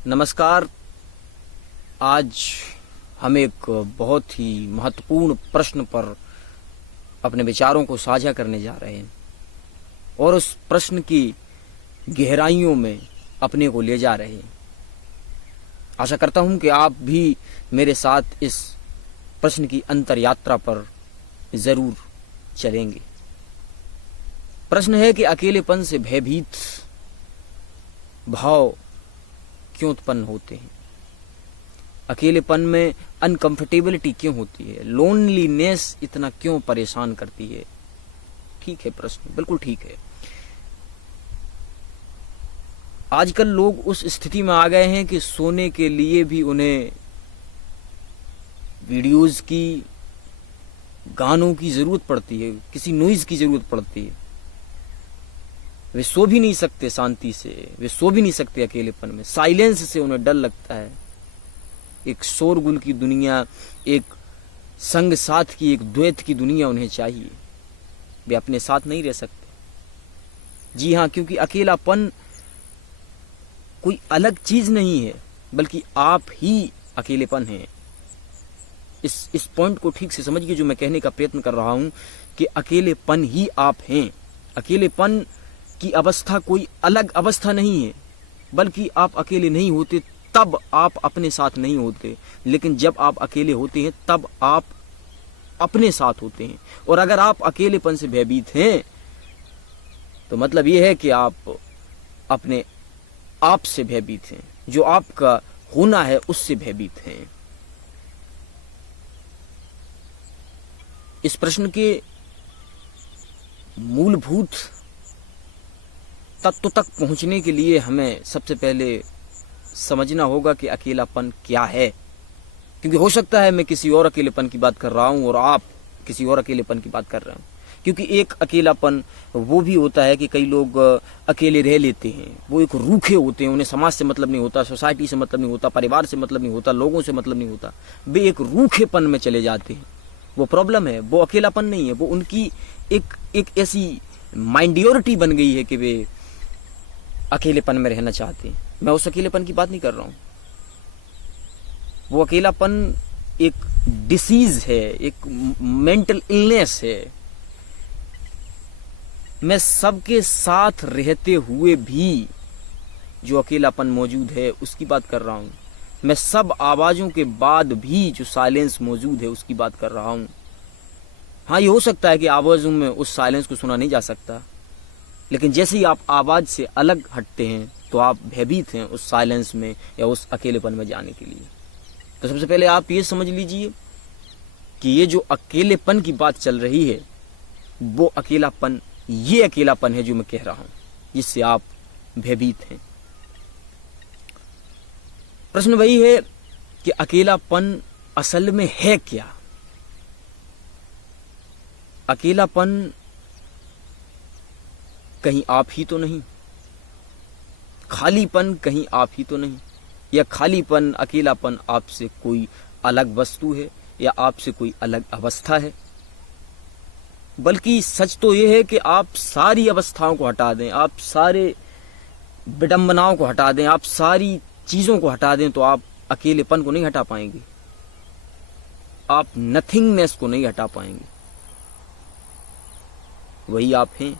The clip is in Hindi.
नमस्कार। आज हम एक बहुत ही महत्वपूर्ण प्रश्न पर अपने विचारों को साझा करने जा रहे हैं और उस प्रश्न की गहराइयों में अपने को ले जा रहे हैं। आशा करता हूं कि आप भी मेरे साथ इस प्रश्न की अंतर यात्रा पर जरूर चलेंगे। प्रश्न है कि अकेलेपन से भयभीत भाव क्यों उत्पन्न होते हैं? अकेलेपन में अनकंफर्टेबिलिटी क्यों होती है? लोनलीनेस इतना क्यों परेशान करती है? ठीक है प्रश्न, बिल्कुल ठीक है। आजकल लोग उस स्थिति में आ गए हैं कि सोने के लिए भी उन्हें वीडियोस की, गानों की जरूरत पड़ती है, किसी नॉइज की जरूरत पड़ती है। वे सो भी नहीं सकते शांति से, वे सो भी नहीं सकते अकेलेपन में। साइलेंस से उन्हें डर लगता है। एक शोरगुल की दुनिया, एक संग साथ की, एक द्वैत की दुनिया उन्हें चाहिए। वे अपने साथ नहीं रह सकते। जी हाँ, क्योंकि अकेलापन कोई अलग चीज नहीं है, बल्कि आप ही अकेलेपन है। इस पॉइंट को ठीक से समझिए जो मैं कहने का प्रयत्न कर रहा हूं कि अकेलेपन ही आप हैं। अकेलेपन की अवस्था कोई अलग अवस्था नहीं है, बल्कि आप अकेले नहीं होते तब आप अपने साथ नहीं होते, लेकिन जब आप अकेले होते हैं तब आप अपने साथ होते हैं। और अगर आप अकेलेपन से भयभीत हैं तो मतलब यह है कि आप अपने आप से भयभीत हैं, जो आपका होना है उससे भयभीत हैं। इस प्रश्न के मूलभूत तत्व तक पहुंचने के लिए हमें सबसे पहले समझना होगा कि अकेलापन क्या है। क्योंकि हो सकता है मैं किसी और अकेलेपन की बात कर रहा हूं और आप किसी और अकेलेपन की बात कर रहे हो। क्योंकि एक अकेलापन वो भी होता है कि कई लोग अकेले रह लेते हैं, वो एक रूखे होते हैं, उन्हें समाज से मतलब नहीं होता, सोसाइटी से मतलब नहीं होता, परिवार से मतलब नहीं होता, लोगों से मतलब नहीं होता, वे एक रूखेपन में चले जाते हैं। वो प्रॉब्लम है, वो अकेलापन नहीं है, वो उनकी एक ऐसी माइंडियोरिटी बन गई है कि वे अकेलेपन में रहना चाहते हैं। मैं उस अकेलेपन की बात नहीं कर रहा हूं। वो अकेलापन एक डिसीज है, एक मेंटल इलनेस है। मैं सबके साथ रहते हुए भी जो अकेलापन मौजूद है उसकी बात कर रहा हूं। मैं सब आवाजों के बाद भी जो साइलेंस मौजूद है उसकी बात कर रहा हूं। हाँ, ये हो सकता है कि आवाजों में उस साइलेंस को सुना नहीं जा सकता, लेकिन जैसे ही आप आवाज से अलग हटते हैं तो आप भयभीत हैं उस साइलेंस में या उस अकेलेपन में जाने के लिए। तो सबसे पहले आप ये समझ लीजिए कि ये जो अकेलेपन की बात चल रही है वो अकेलापन, ये अकेलापन है जो मैं कह रहा हूं, जिससे आप भयभीत हैं। प्रश्न वही है कि अकेलापन असल में है क्या? अकेलापन कहीं आप ही तो नहीं, खालीपन कहीं आप ही तो नहीं, या खालीपन, अकेलापन आपसे कोई अलग वस्तु है या आपसे कोई अलग अवस्था है। बल्कि सच तो यह है कि आप सारी अवस्थाओं को हटा दें, आप सारे विडंबनाओं को हटा दें, आप सारी चीजों को हटा दें, तो आप अकेलेपन को नहीं हटा पाएंगे, आप नथिंगनेस को नहीं हटा पाएंगे। वही आप हैं